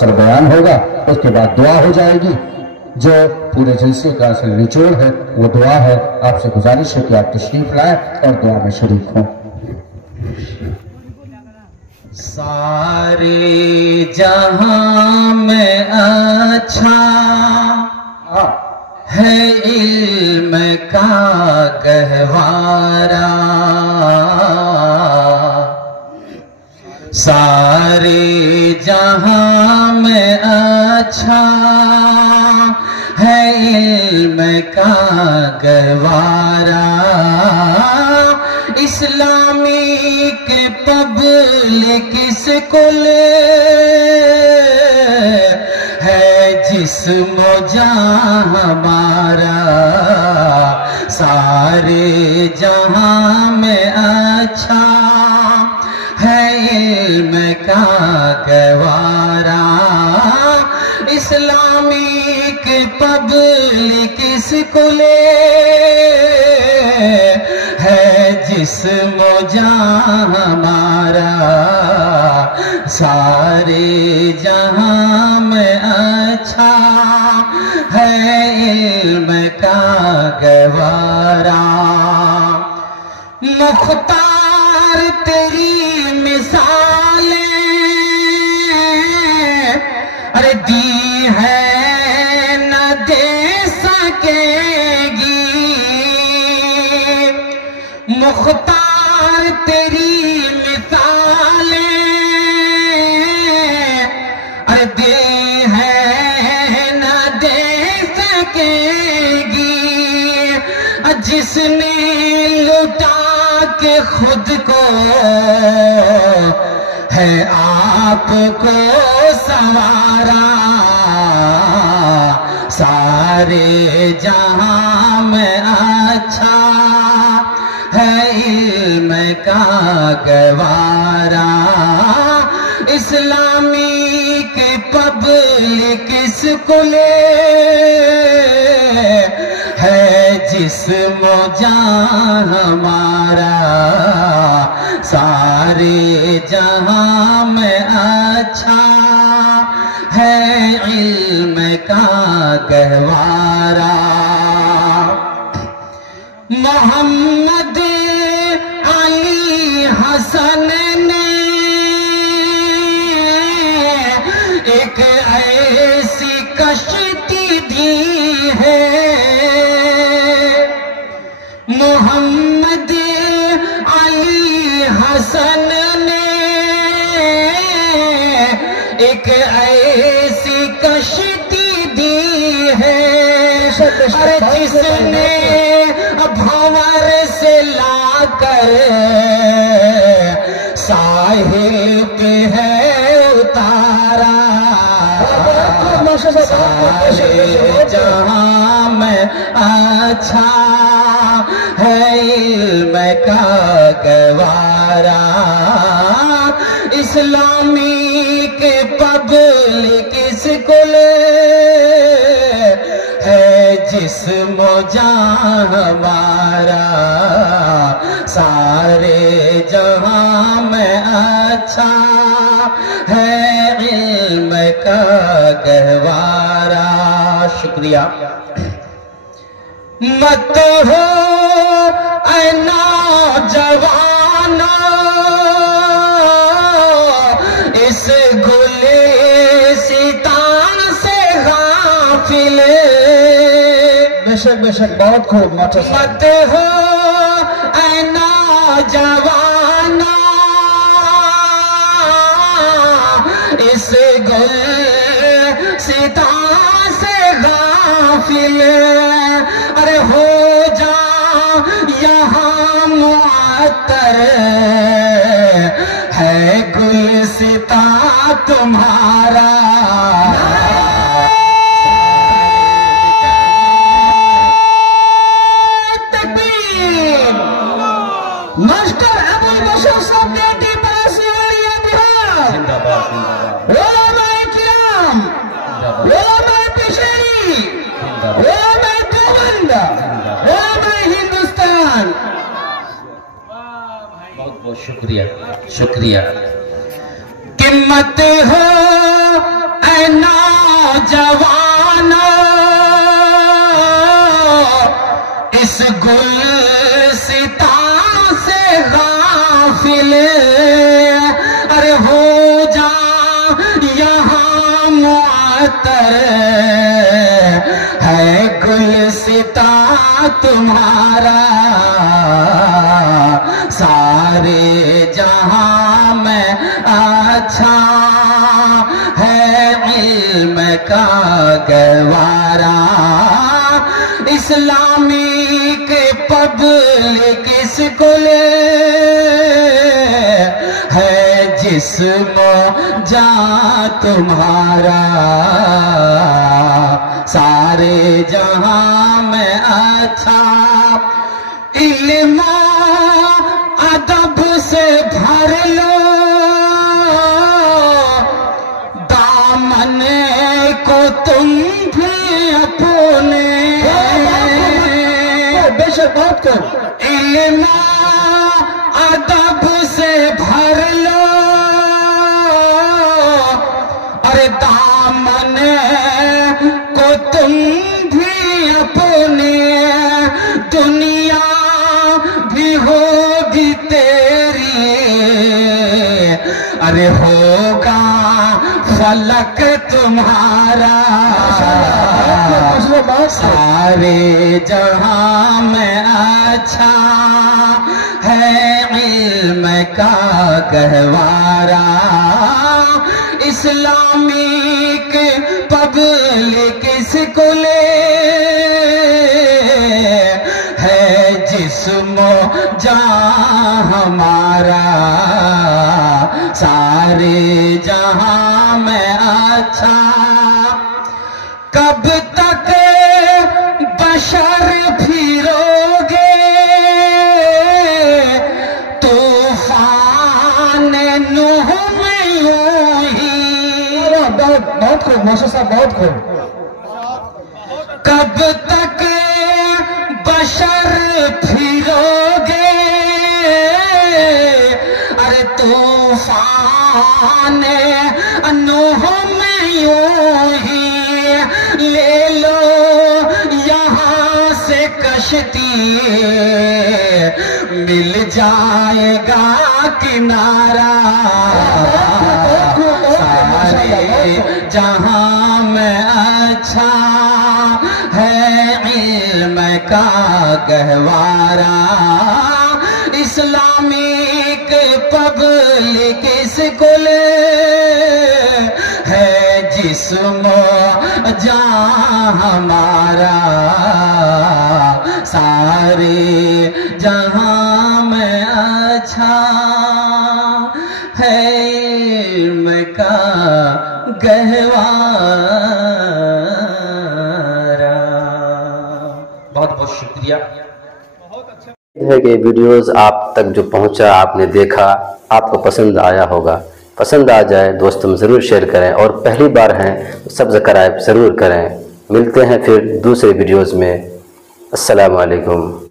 Sir बयान होगा, उसके बाद दुआ हो जाएगी। जो पूरे जलसे का असल निचोड़ है वो दुआ है। आपसे गुजारिश है कि आप तशरीफ लाएं और दुआ में शरीक हों। सारे जहां में अच्छा है इल्म का गहवारा, सारे जहां में अच्छा है इल्म का गहवारा। इस्लामी के पब्लिक स्कूल है जिस्म जान हमारा, सारे जहां में अच्छा है इल्म का गवारा। इस्लामिक पब्लिक स्कूल है जिस्म जान हमारा, सारे जहां में अच्छा है इल्म का गवारा। मुख्तार तेरी मिसालें अरे दी है न दे सकेगी, मुख्तार तेरी मिसालें अरे दी है न दे सकेगी। जिसने लुटा के खुद को है आपको संवारा, सारे जहां में अच्छा है इल्म का गवारा। इस्लामी के पब्लिक स्कूल है जिस्म जान हमारा, सारे जहां में अच्छा है इल्म का गहवारा। मोहम्मद अली हसन ने एक ऐसी कश्ती दी है, मोहम्मद अली हसन ने एक ऐसी कश्ती दी है, अरे जिसने भंवर से लाकर साहिल पे है उतारा, सारे जहां में अच्छा है इल्म का गवारा। इस्लामी के पब्लिक स्कूल है जिस्म जान हमारा, सारे जहां में अच्छा है इल्म का गहवारा। शुक्रिया। मत हो ऐ नौजवानो इस गुलिस्तान से गाफिल, बेशक बेशक बहुत खूब। मत हो ऐ नौजवानो इस गुलिस्तान से गाफिल, अरे हो जा यहाँ मुअत्तर है गुलसिता तुम्हारा। तकबीर। मास्टर अबू बशर साहब ने बरासिया बिहार जिंदाबाद। उलमाए किराम, उलमाए पेशेरी, उलमाए देवबंद, उलमाए हिंदुस्तान। बहुत बहुत शुक्रिया शुक्रिया। कीमत हो ऐ जवानों इस गुलसिता से गाफिल, अरे हो जा यहाँ मुअत्तर है गुलसिता तुम्हारा, सारे जहां में अच्छा है इल्म का गहवारा। इस्लामिक पब्लिक स्कूल है जिस्म जान तुम्हारा, सारे जहां में अच्छा इल्म अदब से भर लो, दामन को तुम भी अपने बेशक बात कर, इल्म अदब से भर लो, अरे दामन को तुम भी अपने, दुनिया भी होगी तेरी, अरे होगा फलक तुम्हारा, सारे जहां में अच्छा है इल्म का गहवारा। इस्लामिक पब्लिक स्कूल है जिस्म जान हमारा, सारे जहां में अच्छा। कब तक बशर फिरोगे तूफान नूह में यूं ही, बहुत खूब माशा साहब, बहुत खूब। कब तक बशर फिरोगे, अरे तूफान नूह में यूं ही, ले लो यहाँ से कश्ती मिल जाएगा किनारा, सारे जहां में अच्छा है इल्म का गहवारा। इस्लामिक पब्लिक स्कूल है जिस्म जान हमारा, सारे जहां में अच्छा है इल्म का गहवारा। बहुत बहुत शुक्रिया। है कि वीडियोस आप तक जो पहुंचा, आपने देखा, आपको पसंद आया होगा। पसंद आ जाए दोस्तों में ज़रूर शेयर करें, और पहली बार हैं तो सब्सक्राइब ज़रूर करें। मिलते हैं फिर दूसरे वीडियोस में। अस्सलामु अलैकुम।